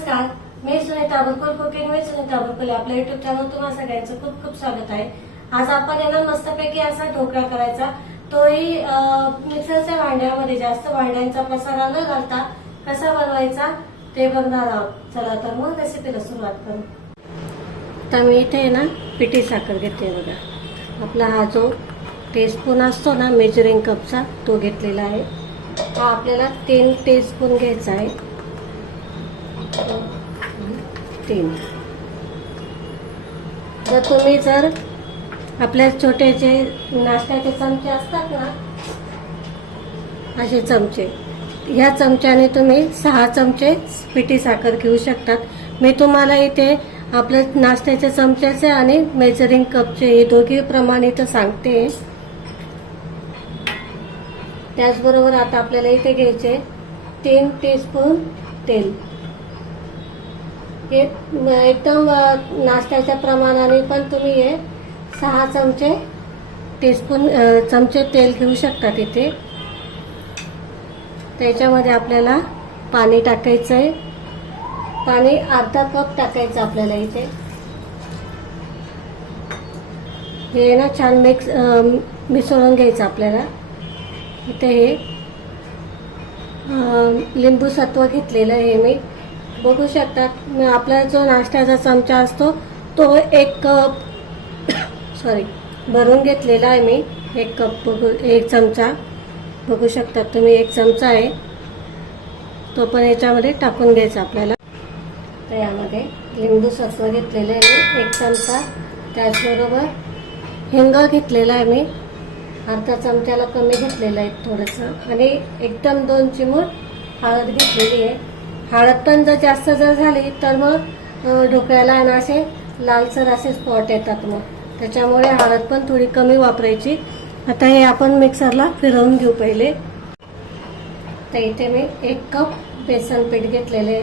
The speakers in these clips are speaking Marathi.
नमस्कार, मी सुनीता बुरकुल कुकिंग विथ सुनीता बुरकुल आपल्या युट्यूब चॅनल तुम्हा सगळ्यांचं खूप खूप स्वागत आहे। आज आपण यांना मस्तपैकी असा ढोकळा करायचा, तोही मिक्सरच्या भांड्यामध्ये जास्त भांड्यांचा पसारा न घालता कसा बनवायचा ते बघणार आहोत। चला तर मग रेसिपीला सुरुवात करू। तर मी इथे ना पिठी साखर घेते बघा। आपला हा जो टीस्पून असतो ना मेजरिंग कपचा तो घेतलेला आहे। हा आपल्याला 3 टीस्पून घ्यायचा आहे। 3 जर आपल्या छोटे जे नाश्त्याचे चमचे असतात ना, असे चमचे, ह्या चमच्याने तुम्ही 6 चमचे पिठी साखर घेऊ शकतात। मी तुम्हाला इथे आपल्या नाश्त्याच्या चमच्याचे आणि मेजरिंग कपचे हे दोघी प्रमाण इथं सांगते। त्याचबरोबर आता आपल्याला इथे घ्यायचे 3 टीस्पून तेल। हे एकदम नाश्त्याच्या प्रमाणाने पण तुम्ही हे 6 चमचे तेल घेऊ शकता इथे। त्याच्यामध्ये आपल्याला पाणी टाकायचं आहे। पाणी अर्धा कप टाकायचं आपल्याला इथे। हे ना छान मिसळून घ्यायचं आपल्याला। इथे हे लिंबू सत्व घेतलेलं आहे मी, बघू शकता। आपला जो नाश्त्याचा चमचा असतो तो 1 कप भरून घेतलेला आहे मी। 1 कप 1 चमचा बघू शकता तुम्ही, 1 चमचा आहे तो पण याच्यामध्ये टाकून घ्यायचा आपल्याला। तर यामध्ये लिंबू सत्व घेतलेलं आहे मी 1 चमचा। त्याचबरोबर हिंग घेतलेला आहे मी, अर्धा चमच्याला कमी घेतलेलं आहे थोडंसं। आणि एकदम 2 चिमूट हळद घेतलेली आहे। हळद पण जास्त झाली तर मग ढोकळ्याला ना असे लालसर असे स्पॉट येतात, मग त्याच्यामुळे हळद पण थोडी कमी वापरायची। आता हे आपण मिक्सरला फिरवून घेऊ पहिले। तर इथे मी 1 कप बेसन पीठ घेतलेले।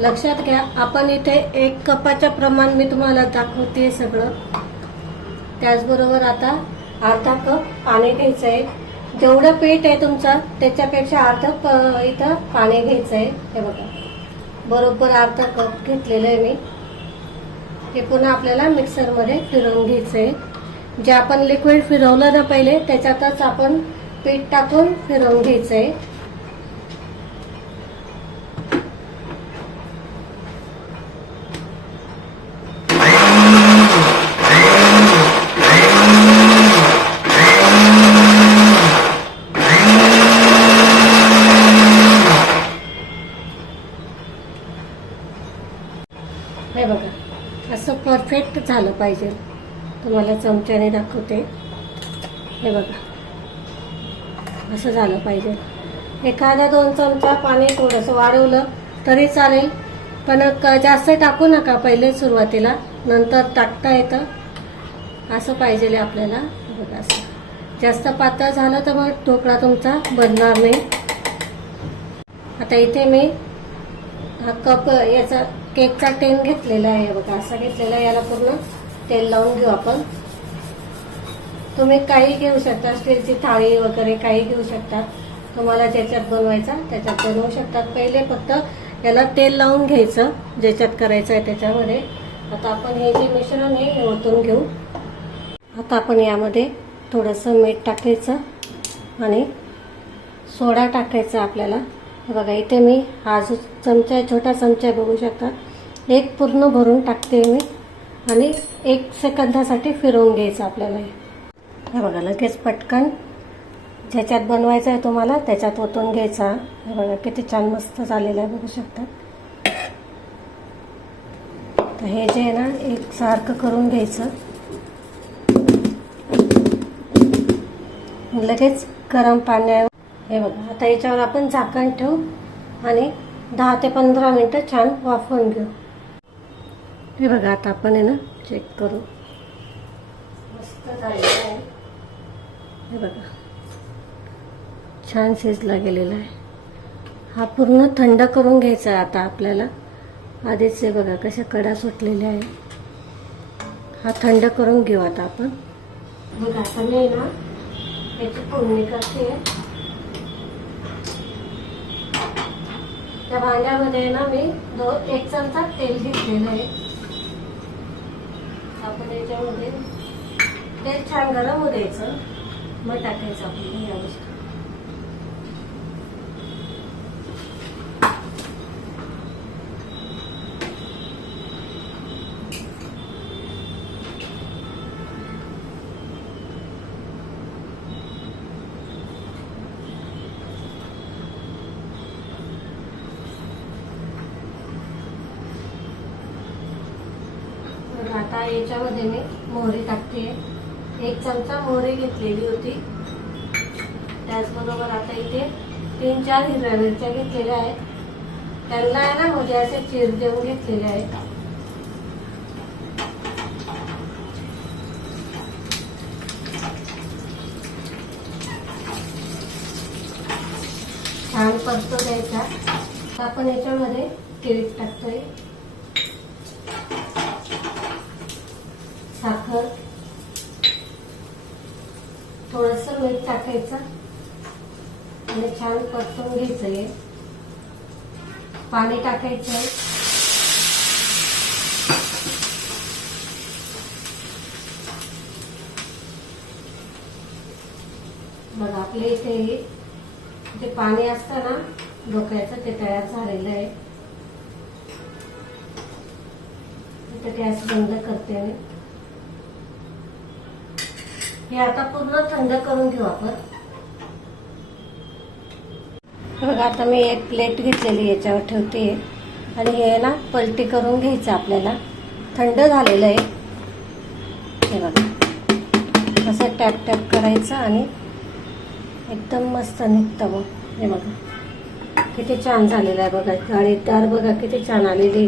लक्षात घ्या, आपण इथे 1 कपाच्या प्रमाण मी तुम्हाला दाखवते सगळं। त्याचबरोबर आता अर्धा कप पाणी घ्यायचं आहे। जेवढं पीठ आहे तुमचं त्याच्यापेक्षा अर्धा इथं पाणी घ्यायचं आहे। हे बघा, बरोबर अर्धा कप घेतलेलं आहे मी। हे पुन्हा आपल्याला मिक्सरमध्ये फिरवून घ्यायचं आहे। जे आपण लिक्विड फिरवलं ना पहिले त्याच्यातच आपण पीठ टाकून फिरवून घ्यायचं आहे। हे बघा, असं परफेक्ट झालं पाहिजे। तुम्हाला चमच्याने दाखवते, हे बघा असं झालं पाहिजे। एखादा 2 चमचा पाणी थोडंसं वाढवलं तरी चालेल, पण जास्त टाकू नका पहिले सुरुवातीला, नंतर टाकता येतं। असं पाहिजे आपल्याला। बघा, असं जास्त पातळ झालं तर मग ढोकळा तुमचा बनणार नाही। आता इथे मी हा कप याचा केकचा टेन घेतलेला आहे बघा, असा घेतलेला। याला पूर्ण तेल लावून घेऊ आपण। तुम्ही काही घेऊ शकता, स्टीलची थाळी वगैरे काही घेऊ शकता। तुम्हाला ज्याच्यात बनवायचा त्याच्यात बनवू शकतात। पहिले फक्त याला तेल लावून घ्यायचं ज्याच्यात करायचं आहे त्याच्यामध्ये। आता आपण हे जे मिश्रण आहे हे ओतून घेऊ। आता आपण यामध्ये थोडंसं मीठ टाकायचं आणि सोडा टाकायचा आपल्याला। बघा, इथे मी हा जो चमचा आहे, छोटा चमचा बघू शकता, 1 पूर्ण भरून टाकते मी आणि 1 सेकंदासाठी फिरवून घ्यायचं आपल्याला। हे बघा, लगेच पटकन ज्याच्यात बनवायचं आहे तुम्हाला त्याच्यात ओतून घ्यायचा। हे बघा किती छान मस्त झालेलं आहे, बघू शकता। तर हे जे आहे ना एकसारखं करून घ्यायचं। लगेच गरम पाण्यावर हे बघा, आता याच्यावर आपण झाकण ठेवू आणि 10 ते 15 मिनिटं छान वाफवून घेऊ। हे बघा, आता आपण आहे ना चेक करू, मस्त झालेलं आहे। हे बघा, छान शिजला गेलेला आहे। हा पूर्ण थंड करून घ्यायचा आता आपल्याला। आधीच हे बघा कशा कडा सुटलेल्या आहे। हा थंड करून घेऊ आता आपण। बघा, आता मी ना याची फोडणी करते। त्या भांड्यामध्ये ना मी 1 चमचा तेल घेतलेलं आहे. आपण याच्यामध्ये तेल छान गरम होऊ द्यायचं, मग टाकायचं आपण या गोष्टी. आता याच्यामध्ये मी मोहरी टाकते. 1 चमचा मोहरी घेतलेली होती. त्याचबरोबर आता इथे 3-4 हिरव्या मिरच्या घेतलेल्या आहेत. त्यांना आहे ना मध्ये असे चीर देऊन घेतलेले आहेत. छान परतो द्यायचा. आपण याच्यामध्ये तिळीत टाकतोय, साखर, थोडस मीठ टाकायचं आणि छान परतून घ्यायचंय. पाणी टाकायचंय. बघा आपल्या इथे जे पाणी असतं ना ढोकळ्याचं ते तयार झालेलं आहे. इथे गॅस बंद करते मी. हे आता पूर्ण थंड करून घेऊ आपण. बघा आता मी एक प्लेट घेतलेली याच्यावर ठेवते आणि हे ना पलटी करून घ्यायचं आपल्याला. थंड झालेलं आहे हे बघा. असं टॅप टॅप करायचं आणि एकदम मस्त निघतं. मग हे बघा किती छान झालेलं आहे. बघा जाळीदार, बघा किती छान आलेली,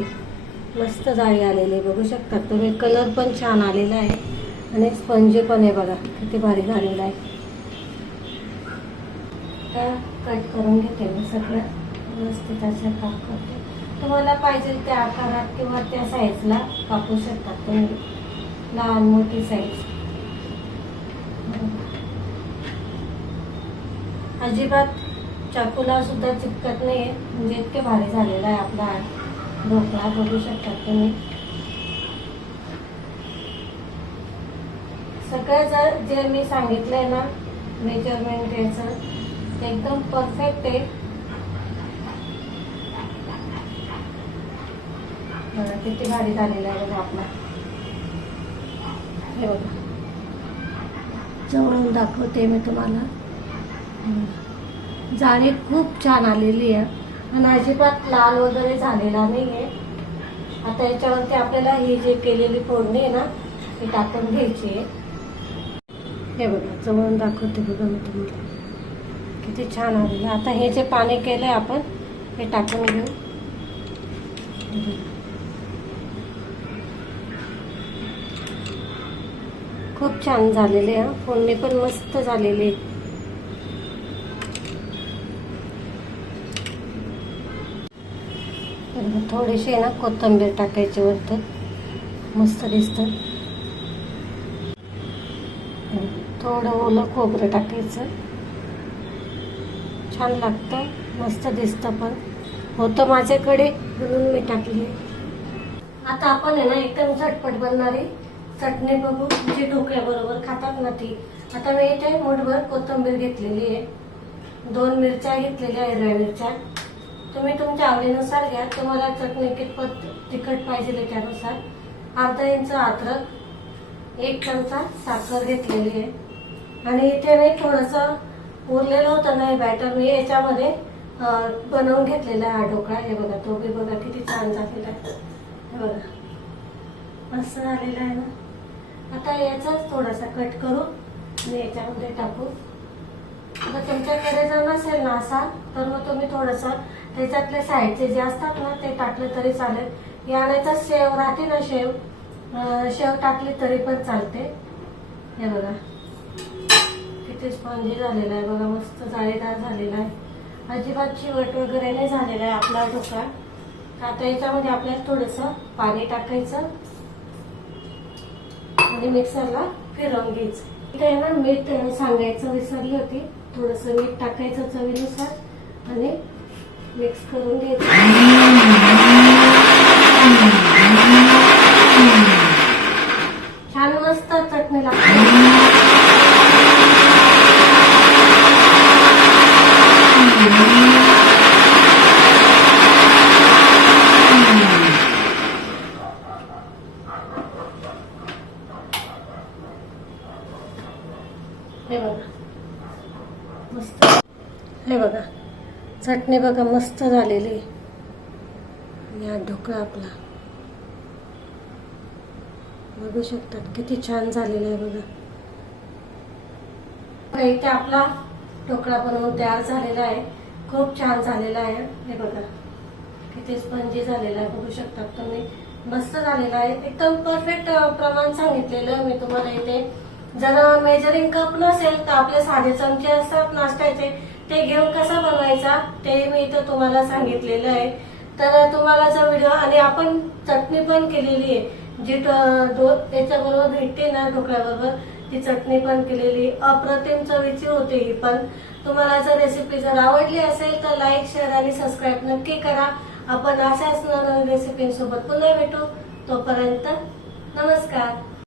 मस्त जाळी आलेली बघू शकता तुम्ही. कलर पण छान आलेला आहे आणि स्पंजी पण आहे बघा किती भारी झालेला आहे. कट करून घेते मी सगळं व्यवस्थित असं काप करते. तुम्हाला पाहिजे त्या आकारात किंवा त्या साईजला कापू शकतात तुम्ही, लहान मोठी साईज. अजिबात चाकूला सुद्धा चिपकत नाहीये, म्हणजे इतके भारी झालेला आहे आपला ढोकळा बघू शकतात तुम्ही. सगळं जे मी सांगितलंय ना मेजरमेंट घ्यायचं ते एकदम परफेक्ट आहे. किती भारी झालेला आहे बघा आपला. हे बघा जवळून दाखवते मी तुम्हाला. जाळी खूप छान आलेली आहे आणि अजिबात लाल वगैरे झालेला नाहीये. आता याच्यावरती आपल्याला ही जी केलेली फोडणी आहे ना ती टाकून घ्यायची आहे. हे बघा जवळून दाखवते बघा मी तुम्हाला किती छान आलेलं. आता हे जे पाणी केलंय आपण हे टाकून घेऊ. खूप छान झालेले आहे. फोडणी पण मस्त झालेली. थोडीशी ना कोथिंबीर टाकायची वरती, मस्त दिसतं. थोडं ओलं खोबरं टाकायचं, छान लागतं, मस्त दिसतं पण होतं माझ्याकडे म्हणून मी टाकली. आता आपण आहे ना एकदम झटपट बनणारी चटणी बघू, जी ढोकळ्याबरोबर खातात ना ती. आता मी इथे मूठभर कोथिंबीर घेतलेली आहे, 2 मिरच्या घेतलेल्या हिरव्या मिरच्या. तुम्ही तुमच्या आवडीनुसार घ्या, तुम्हाला चटणी कितपत तिखट पाहिजे त्यानुसार. अर्धा इंच अद्रक, 1 चमचा साखर घेतलेली आहे. आणि इथे मी थोडंसं उरलेलं होतं ना बॅटर, मी याच्यामध्ये बनवून घेतलेला आहे हा ढोकळा. हे बघा तो बी बघा किती छान झालेला आहे. हे बघा मस्त झालेला आहे ना. आता याचाच थोडासा कट करू आणि याच्यामध्ये टाकू. आता तुमच्याकडे जर नसेल ना असा तर मग तुम्ही थोडंसं त्याच्यातले साईडचे जे असतात ना ते टाकले तरी चालेल. या नाही तर शेव राहते ना, शेव टाकली तरी पण चालते. हे बघा किती स्पंजी झालेला आहे बघा, मस्त जाळीदार झालेला आहे. अजिबात चिवट वगैरे नाही झालेला आहे आपला ढोकळा. आता याच्यामध्ये आपल्याला थोडंसं पाणी टाकायचं आणि मिक्सरला फिरवून घ्यायचं. इथे ना मीठ सांगायचं विसरली होती, थोडंसं मीठ टाकायचं चवीनुसार आणि मिक्स करून घ्यायचं. छान मस्त चटणी लागते. हे बघा मस्त. हे बघा चटणी बघा मस्त झालेली. या ढोकळा आपला बघू शकतात किती छान झालेला आहे बघा. इथे आपला ढोकळा बनवून तयार झालेला आहे. खूप छान झालेला आहे. हे बघा किती स्पंजी झालेला आहे बघू शकतात तुम्ही. मस्त झालेला आहे. एकदम परफेक्ट प्रमाण सांगितलेलं मी तुम्हाला. इथे जर मेजरिंग कप नसेल तर आपले साधे चमचे असतात नाश्त्याचे ते घेऊन कसा बनवायचा ते मी इथं तुम्हाला सांगितलेलं आहे. तर तुम्हाला जर व्हिडिओ आणि आपण चटणी पण केलेली आहे जी त्याच्याबरोबर भेटते ना ढोकळ्याबरोबर ती चटणी पण केलेली. अप्रतिम चवीची होते ही पण. तुम्हाला जर रेसिपी जर आवडली असेल तर लाईक शेअर आणि सबस्क्राईब नक्की करा. आपण अशाच नवीन रेसिपीसोबत पुन्हा भेटू. तोपर्यंत नमस्कार.